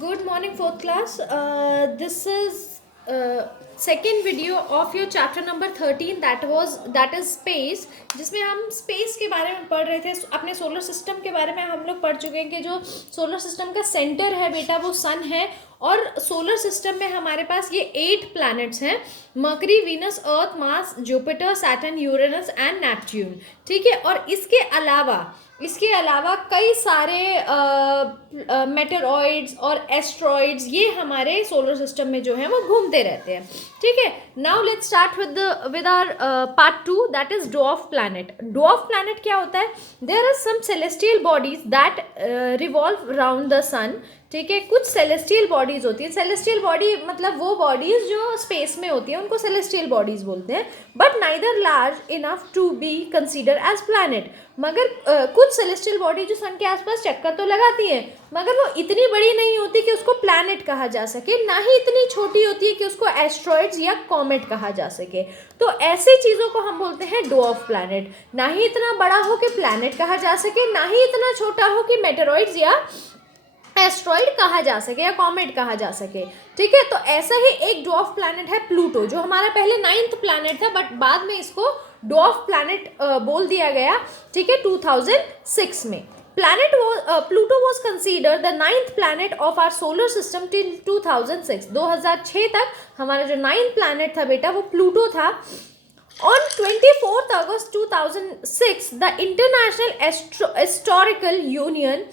Good morning, fourth class. This is second video of your chapter number 13 that is space, जिसमें हम space के बारे में पढ़ रहे थे. अपने सोलर सिस्टम के बारे में हम लोग पढ़ चुके हैं कि जो सोलर सिस्टम का सेंटर है बेटा वो सन है, और सोलर सिस्टम में हमारे पास ये 8 प्लैनेट्स हैं: mercury, Venus, earth, Mars, Jupiter, Saturn, Uranus and Neptune. ठीक है. और इसके अलावा कई सारे मेटेरॉइड्स और एस्ट्रॉइड्स ये हमारे सोलर सिस्टम में जो है वो घूमते रहते हैं. ठीक है. Now let's start with our part 2, that is dwarf planet. Dwarf planet क्या होता है? There are some celestial bodies that revolve around the sun. ठीक है. कुछ सेलेस्टियल बॉडीज होती है. सेलेस्टियल बॉडी मतलब वो बॉडीज जो स्पेस में होती है उनको सेलेस्टियल बॉडीज बोलते हैं. But neither large enough to be consider as planet. मगर कुछ सेलेस्टियल बॉडी जो सन के आसपास चक्कर तो लगाती हैं, मगर वो इतनी बड़ी नहीं होती कि उसको प्लैनेट कहा जा सके, ना ही इतनी छोटी होती है कि उसको एस्ट्रॉइड्स या कॉमेट कहा जा सके. तो ऐसी चीज़ों को हम बोलते हैं ड्वार्फ प्लैनेट. ना ही इतना बड़ा हो कि प्लैनेट कहा जा सके, ना ही इतना छोटा हो कि मेटेरॉइड्स या एस्ट्रॉइड कहा जा सके या कॉमेट कहा जा सके. ठीक है. तो ऐसा ही एक ड्वार्फ प्लैनेट है प्लूटो, जो हमारा पहले 9th प्लैनेट था, बट बाद में इसको ड्वार्फ प्लैनेट बोल दिया गया. ठीक है. 2006 में Pluto was considered the 9th planet of our solar system till 2006. 2006 तक हमारा जो 9th planet था बेटा वो प्लूटो था. On 24th August 2006, the International Historical Union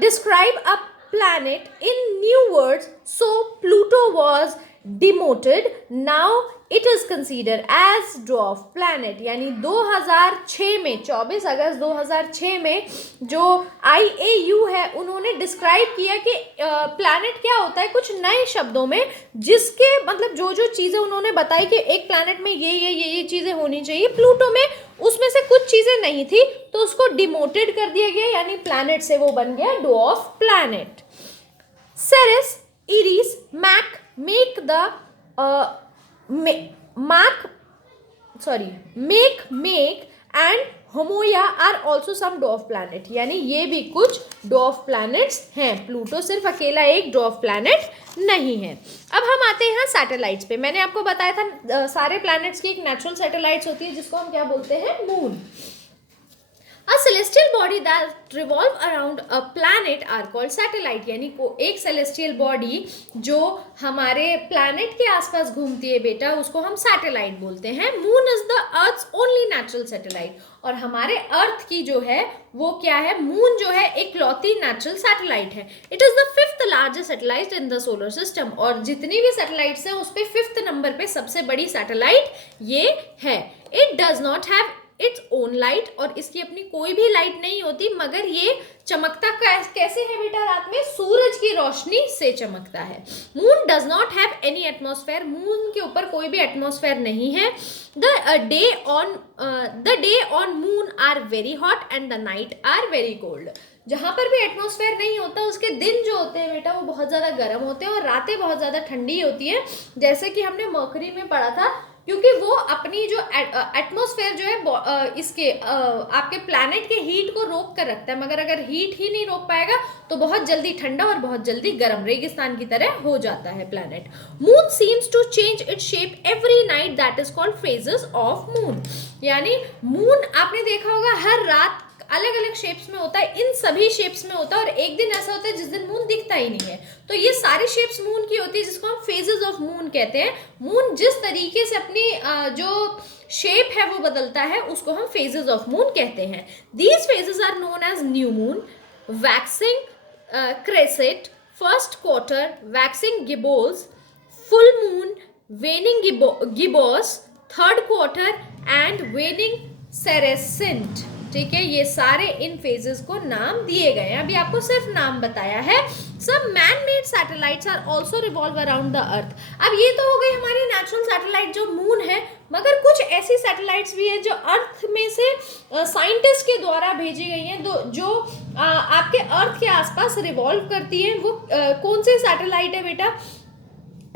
described a planet in new words, so Pluto was demoted. Now it is considered as dwarf planet. यानी 2006 में 24 अगस्त 2006 में जो IAU है उन्होंने डिस्क्राइब किया कि प्लैनेट क्या होता है कुछ नए शब्दों में, जिसके मतलब जो चीज़ें उन्होंने बताई कि एक प्लैनेट में ये चीज़ें होनी चाहिए, प्लूटो में उसमें से कुछ चीज़ें नहीं थी, तो उसको डिमोटेड कर दिया गया, यानी प्लैनेट से वो बन गया dwarf planet. Ceres, Eris, make and Haumea are also some dwarf planet. यानी ये भी कुछ डॉर्फ प्लैनेट्स हैं. प्लूटो सिर्फ अकेला एक डॉर्फ प्लैनेट नहीं है. अब हम आते हैं सैटेलाइट्स पे. मैंने आपको बताया था सारे प्लैनेट्स की एक नेचुरल सैटेलाइट्स होती है जिसको हम क्या बोलते हैं? Moon. A celestial body that revolve around a planet are called satellite. यानी को एक celestial body जो हमारे planet के आसपास घूमती है बेटा उसको हम satellite बोलते हैं. Moon is the Earth's only natural satellite. और हमारे अर्थ की जो है वो क्या है? मून जो है एक लौती नेचुरल सैटेलाइट है. It is the 5th largest satellite in the solar system. और जितनी भी सैटेलाइट्स हैं उस पे 5th नंबर पे सबसे बड़ी सैटेलाइट ये है. It does not have its own light. और इसकी अपनी कोई भी लाइट नहीं होती, मगर ये चमकता कैसे है बेटा? रात में सूरज की रोशनी से चमकता है. Moon does not have any atmosphere. Moon के ऊपर कोई भी एटमॉस्फेयर नहीं है. The day on moon are very hot and the night are very cold. जहाँ पर भी एटमॉस्फेयर नहीं होता उसके दिन जो होते हैं बेटा वो बहुत ज़्यादा गर्म होते हैं और रातें बहुत ज़्यादा ठंडी होती है, जैसे कि हमने मर्करी में पढ़ा था, क्योंकि वो अपनी जो एटमॉस्फेयर जो है इसके आपके प्लैनेट के हीट को रोक कर रखता है, मगर अगर हीट ही नहीं रोक पाएगा तो बहुत जल्दी ठंडा और बहुत जल्दी गर्म रेगिस्तान की तरह हो जाता है planet. Moon seems to change its shape every night, that is called phases of moon. यानी मून आपने देखा होगा हर रात अलग अलग शेप्स में होता है, इन सभी शेप्स में होता है, और एक दिन ऐसा होता है जिस दिन मून दिखता ही नहीं है. तो ये सारी शेप्स मून की होती है जिसको हम फेजेस ऑफ मून कहते हैं. मून जिस तरीके से अपनी जो शेप है वो बदलता है उसको हम फेजेस ऑफ मून कहते हैं. These phases are known as new moon, waxing crescent, first quarter, waxing gibbous, full moon, waning gibbous, third quarter and waning crescent. ठीक है. ये सारे इन फेजेस को नाम दिए गए हैं. अभी आपको सिर्फ नाम बताया है. सब man made satellites are also revolve around the earth. अब ये तो हो गई हमारी नेचुरल सैटेलाइट जो मून है, मगर कुछ ऐसी सैटेलाइट्स भी है जो अर्थ में से साइंटिस्ट के द्वारा भेजी गई हैं, जो आपके अर्थ के आसपास रिवॉल्व करती हैं. वो कौन सी सैटेलाइट है बेटा?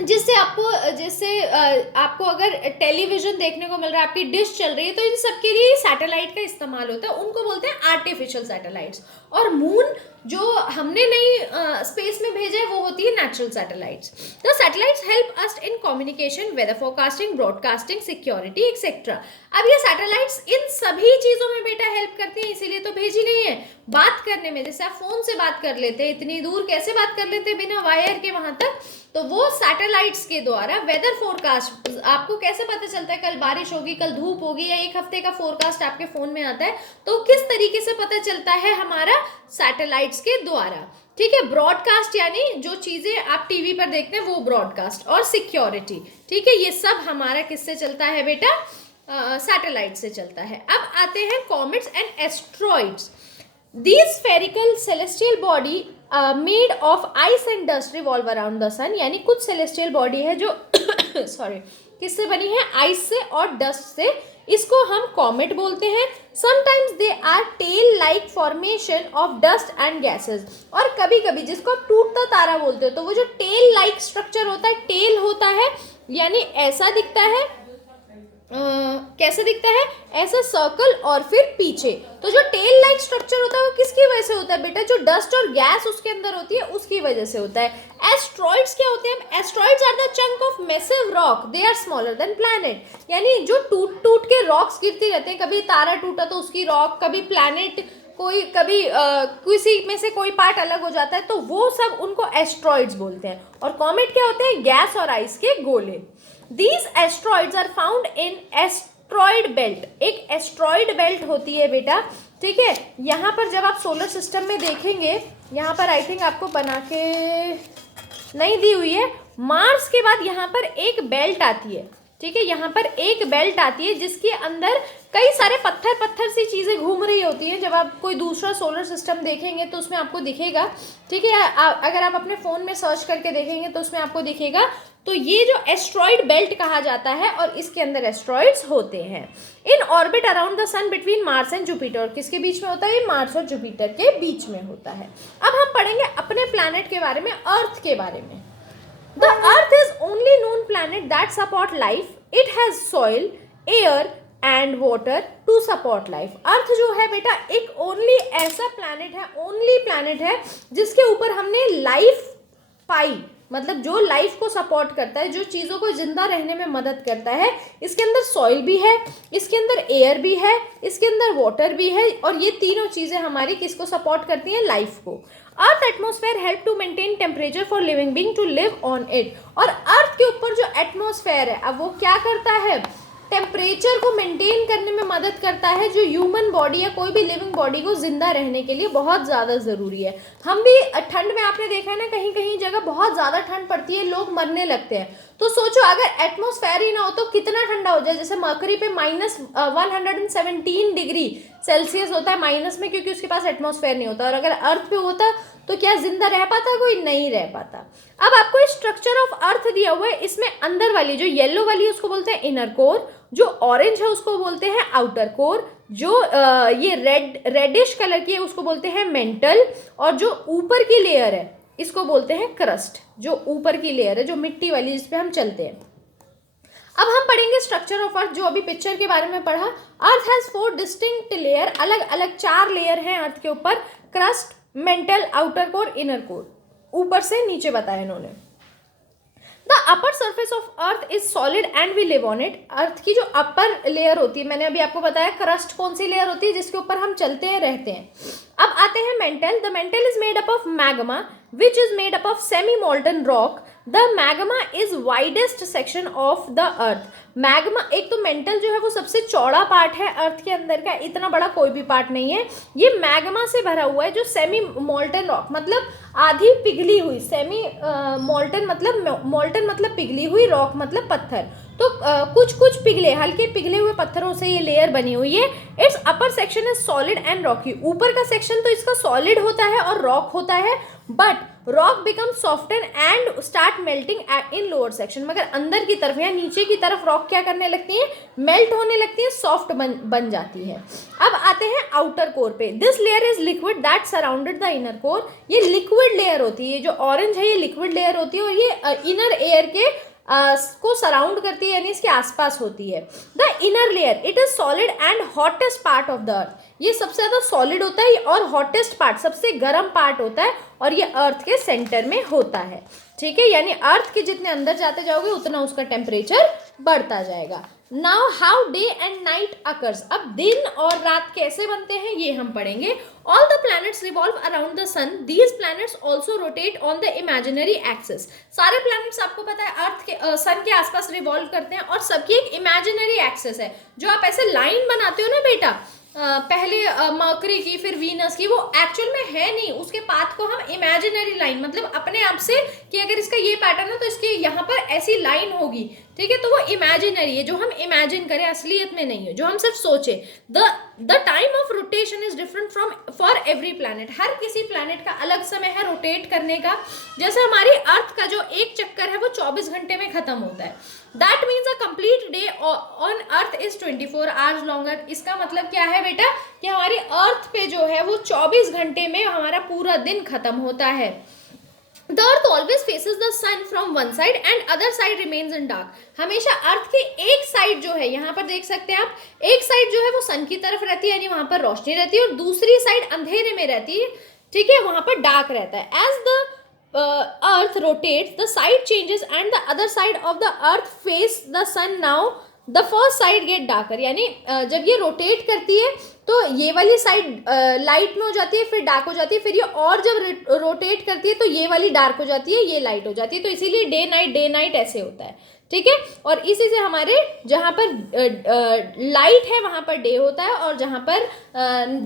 जिससे आपको अगर टेलीविजन देखने को मिल रहा है, आपकी डिश चल रही है, तो इन सब के लिए सैटेलाइट का इस्तेमाल होता है. उनको बोलते हैं आर्टिफिशियल सैटेलाइट्स. और मून जो हमने नहीं स्पेस में भेजा है वो होती है natural satellites. The satellites help us in communication, weather forecasting, broadcasting, security etcetera. अब ये सैटेलाइट्स इन सभी चीज़ों में बेटा हेल्प करती हैं, इसीलिए तो भेजी गई है। बात करने में, जैसे आप फोन से बात कर लेते हैं, इतनी दूर कैसे बात कर लेते हैं बिना वायर के वहां तक, तो वो सैटेलाइट्स के द्वारा वेदर फोरकास्ट, आपको कैसे पता चलता है कल बारिश होगी, कल धूप होगी, या एक हफ्ते का फोरकास्ट आपके फोन में आता है, तो किस तरीके से पता चलता है हमारा सैटेलाइट्स के द्वारा। ठीक है, ब्रॉडकास्ट यानी जो चीजें आप टीवी पर देखते हैं वो ब्रॉडकास्ट, और सिक्योरिटी, ठीक है, ये सब हमारा किससे चलता है बेटा, सैटेलाइट से चलता है। अब आते हैं comets and asteroids. These spherical celestial body made of ice and dust revolve around the sun, यानी कुछ celestial body है जो सॉरी किससे बनी है, आइस से और डस्ट से, इसको हम कॉमेट बोलते हैं। Sometimes they are tail like formation of dust and gases, और कभी कभी जिसको आप टूटता तारा बोलते हो, तो वो जो टेल लाइक स्ट्रक्चर होता है, टेल होता है यानी ऐसा दिखता है, कैसे दिखता है, ऐसा सर्कल और फिर पीछे, तो जो टेल लाइक स्ट्रक्चर होता है वो किसकी वजह से होता है बेटा, जो डस्ट और गैस उसके अंदर होती है उसकी वजह से होता है। एस्ट्रॉइड्स क्या होते हैं, asteroids are the chunk of massive rock, they are smaller than planet, यानी जो टूट टूट के रॉक्स गिरती रहते हैं, कभी तारा टूटा तो उसकी रॉक, कभी प्लैनेट कोई, कभी किसी में से कोई पार्ट अलग हो जाता है, तो वो सब उनको एस्ट्रॉइड्स बोलते हैं। और कॉमेट क्या होते हैं, गैस और आइस के गोले। These asteroids are found in asteroid belt, एक एस्ट्रॉइड बेल्ट होती है बेटा, ठीक है। यहाँ पर जब आप सोलर सिस्टम में देखेंगे, यहाँ पर आई थिंक आपको बना के नहीं दी हुई है, मार्स के बाद यहाँ पर एक बेल्ट आती है, ठीक है, यहाँ पर एक बेल्ट आती है जिसके अंदर कई सारे पत्थर पत्थर सी चीज़ें घूम रही होती हैं। जब आप कोई दूसरा सोलर सिस्टम देखेंगे तो उसमें आपको दिखेगा, ठीक है, अगर आप अपने फ़ोन में सर्च करके देखेंगे तो उसमें आपको दिखेगा। तो ये जो एस्ट्रॉइड बेल्ट कहा जाता है और इसके अंदर एस्ट्रॉइड्स होते हैं। In orbit around the sun between Mars and Jupiter, किसके बीच में होता है, ये मार्स और जुपिटर के बीच में होता है। अब हम पढ़ेंगे अपने प्लैनेट के बारे में, अर्थ के बारे में। The Earth is only known planet that support life. It has soil, air and water to support life. अर्थ जो है बेटा एक ओनली ऐसा प्लैनेट है, ओनली प्लैनेट है जिसके ऊपर हमने लाइफ पाई, मतलब जो लाइफ को सपोर्ट करता है, जो चीज़ों को जिंदा रहने में मदद करता है। इसके अंदर सॉइल भी है, इसके अंदर एयर भी है, इसके अंदर वाटर भी है, और ये तीनों चीज़ें हमारी किसको सपोर्ट करती हैं, लाइफ को। Earth atmosphere help to maintain temperature for living being to live on it, और अर्थ के ऊपर जो एटमॉस्फेयर है, अब वो क्या करता है, टेम्परेचर को मेंटेन करने में मदद करता है, जो ह्यूमन बॉडी या कोई भी लिविंग बॉडी को जिंदा रहने के लिए बहुत ज़्यादा ज़रूरी है। हम भी ठंड में, आपने देखा है ना, कहीं कहीं जगह बहुत ज़्यादा ठंड पड़ती है, लोग मरने लगते हैं। तो सोचो अगर एटमॉस्फेयर ही ना हो तो कितना ठंडा हो जाए, जैसे मरकरी पे -117 डिग्री सेल्सियस होता है माइनस में, क्योंकि उसके पास एटमॉस्फेयर नहीं होता। और अगर अर्थ पे होता तो क्या जिंदा रह पाता, कोई नहीं रह पाता। अब आपको इस स्ट्रक्चर ऑफ अर्थ दिया हुआ है, इसमें अंदर वाली जो येलो वाली है उसको बोलते हैं इनर कोर, जो ऑरेंज है उसको बोलते हैं आउटर कोर, जो ये रेडिश कलर की है उसको बोलते हैं मेंटल, और जो ऊपर की लेयर है इसको बोलते हैं क्रस्ट, जो ऊपर की लेयर है, जो मिट्टी वाली जिस पे हम चलते हैं। अब हम पढ़ेंगे स्ट्रक्चर ऑफ अर्थ, जो अभी पिक्चर के बारे में पढ़ा। अर्थ हैज 4 डिस्टिंक्ट लेयर, अलग अलग 4 लेयर हैं अर्थ के ऊपर, crust, mantle, outer core, inner core, ऊपर से नीचे बताया इन्होंने। The upper surface of earth is solid and we live on it, earth की जो अपर लेयर होती है, मैंने अभी आपको बताया क्रस्ट कौन सी लेयर होती है, जिसके ऊपर हम चलते हैं, रहते हैं। अब आते हैं mental. The mental is made up of magma which is made up of semi-molten rock. The magma is widest section of the earth. Magma, एक तो मेंटल जो है वो सबसे चौड़ा पार्ट है अर्थ के अंदर का, इतना बड़ा कोई भी पार्ट नहीं है। ये मैग्मा से भरा हुआ है, जो सेमी मोल्टन रॉक मतलब आधी पिघली हुई, सेमी मोल्टन मतलब पिघली हुई, रॉक मतलब पत्थर, तो कुछ कुछ पिघले, हल्के पिघले हुए पत्थरों से ये लेयर बनी हुई है। It's upper section is solid and Rocky, ऊपर का सेक्शन तो इसका सॉलिड होता है और रॉक होता है, but rock become soften and start melting in lower section, मगर अंदर की तरफ या नीचे की तरफ रॉक क्या करने लगती है, मेल्ट होने लगती है, सॉफ्ट बन जाती है। अब आते हैं आउटर कोर पे। This layer is liquid that surrounded the inner core, ये लिक्विड लेयर होती है, जो ऑरेंज है ये लिक्विड लेयर होती है, और ये इनर एयर के को सराउंड करती है, यानी इसके आसपास होती है। The inner layer it is solid and hottest part of the अर्थ, ये सबसे ज़्यादा सॉलिड होता है और हॉटेस्ट पार्ट, सबसे गर्म पार्ट होता है, और ये अर्थ के सेंटर में होता है। ठीक है, यानी अर्थ के जितने अंदर जाते जाओगे उतना उसका टेम्परेचर बढ़ता जाएगा। Now how day and night occurs, अब दिन और रात कैसे बनते हैं ये हम पढ़ेंगे। All the planets revolve around the sun, these planets also rotate on the imaginary axis, सारे प्लैनेट्स आपको पता है अर्थ के सन के आसपास रिवॉल्व करते हैं, और सबकी एक इमेजिनरी एक्सिस है। जो आप ऐसे लाइन बनाते हो ना बेटा, पहले मर्करी की फिर वीनस की, वो एक्चुअल में है नहीं, उसके पाथ को हम इमेजिनरी लाइन, मतलब अपने आप से कि अगर इसका ये पैटर्न है तो इसके यहाँ पर ऐसी लाइन होगी, ठीक है, तो वो इमेजिनरी है, जो हम इमेजिन करें, असलियत में नहीं है, जो हम सिर्फ सोचे। The time of rotation is different from for every planet, हर किसी प्लैनेट का अलग समय है रोटेट करने का। जैसे हमारी अर्थ का जो एक चक्कर है वो 24 घंटे में खत्म होता है। That means a complete day on earth is 24 hours longer, इसका मतलब क्या है बेटा कि हमारी अर्थ पे जो है वो 24 घंटे में हमारा पूरा दिन खत्म होता है। The earth always faces the sun from one side and other side remains in dark, हमेशा अर्थ की एक साइड जो है, यहाँ पर देख सकते हैं आप, एक साइड जो है वो सन की तरफ रहती है, यानी वहां पर रोशनी रहती है, और दूसरी साइड अंधेरे में रहती है, ठीक है, वहां पर डार्क रहता है। As the earth rotates the side changes and the other side of the earth face the sun, now the first side get darker, यानी जब ये रोटेट करती है तो ये वाली साइड लाइट में हो जाती है, फिर डार्क हो जाती है, फिर ये और जब रोटेट करती है तो ये वाली डार्क हो जाती है, ये लाइट हो जाती है, तो इसीलिए डे नाइट ऐसे होता है। ठीक है, और इसी से हमारे जहाँ पर लाइट है वहाँ पर डे होता है, और जहाँ पर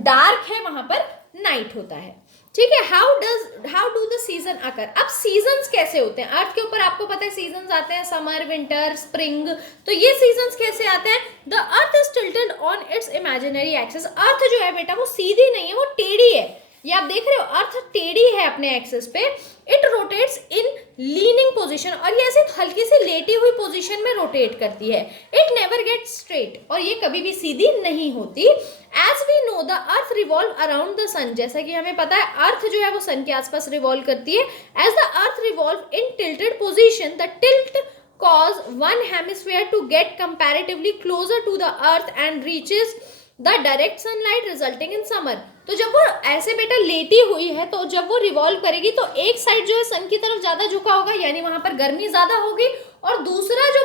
डार्क है वहाँ पर नाइट होता है। ठीक है, हाउ डू द सीजन अकर, अब सीजन्स कैसे होते हैं अर्थ के ऊपर, आपको पता है सीजन्स आते हैं, समर, विंटर, स्प्रिंग, तो ये सीजन्स कैसे आते हैं। The earth is tilted on its imaginary axis, earth जो है बेटा वो सीधी नहीं है, वो टेढ़ी है, ये आप देख रहे हो, अर्थ टेढ़ी है अपने एक्सिस पे। It rotates in leaning position, और ये ऐसे हल्की सी लेटी हुई पोजीशन में रोटेट करती है। इट नेवर गेट्स स्ट्रेट, और ये कभी भी सीधी नहीं होती। As we know the earth revolve around the sun, जैसा कि हमें पता है अर्थ जो है वो सन के आसपास रिवॉल्व करती है। As the earth revolve in tilted position, the tilt cause one hemisphere to get comparatively closer to the earth and reaches the direct sunlight resulting in summer, तो जब वो ऐसे बेटा लेटी हुई है तो जब वो रिवॉल्व करेगी तो एक साइड जो है सन की तरफ ज्यादा झुका होगा, यानी वहां पर गर्मी ज्यादा होगी, और दूसरा जो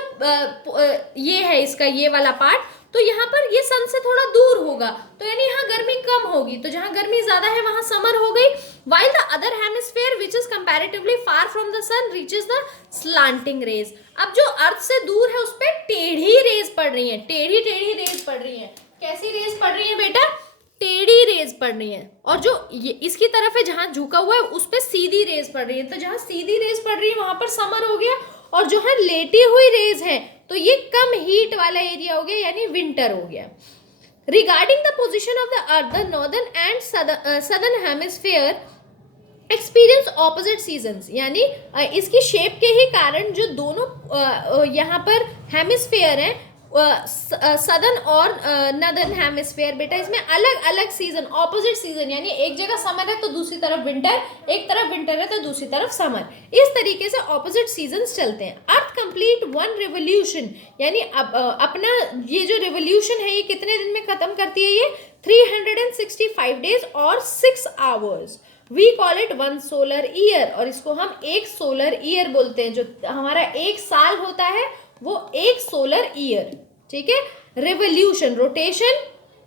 ये है इसका ये वाला पार्ट, तो यहाँ पर ये सन से थोड़ा दूर होगा, तो यानी यहाँ गर्मी कम होगी, तो जहाँ गर्मी ज्यादा है वहां समर हो गई। while the other hemisphere which is comparatively far from the sun reaches the slanting rays, अब जो अर्थ से दूर है उस पर टेढ़ी रेज पड़ रही है, टेढ़ी रेज पड़ रही है। कैसी रेज पड़ रही है बेटा, टेढ़ी रेज पड़ रही है, और जो ये इसकी तरफ है जहां झुका हुआ है उस पर सीधी रेज पड़ रही है, तो जहां सीधी रेज पड़ रही है वहां पर समर हो गया, और जो है लेटी हुई रेज है तो ये कम हीट वाला एरिया हो गया, यानी विंटर हो गया। Regarding the position of the earth, the northern and southern hemisphere experience opposite seasons, यानी इसकी शेप के ही कारण जो दोनों यहाँ पर हेमिस्फीयर हैं, सदर्न और नदर्न हेमिस्फीयर, बेटा इसमें अलग अलग सीजन, ऑपोजिट सीजन, यानी एक जगह समर है तो दूसरी तरफ विंटर, एक तरफ विंटर है तो दूसरी तरफ समर, इस तरीके से ऑपोजिट सीजन्स चलते हैं। अर्थ कंप्लीट वन रिवोल्यूशन, यानी अपना ये जो रिवोल्यूशन है ये कितने दिन में खत्म करती है, ये 365 डेज और 6 hours. We call it one solar year, और इसको हम एक सोलर ईयर बोलते हैं, जो हमारा एक साल होता है वो एक सोलर ईयर। ठीक है, रिवोल्यूशन रोटेशन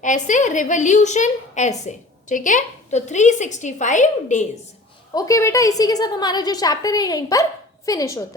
ऐसे, रिवोल्यूशन ऐसे, ठीक है, तो 365 डेज। ओके बेटा, इसी के साथ हमारा जो चैप्टर है यहीं पर फिनिश होता है।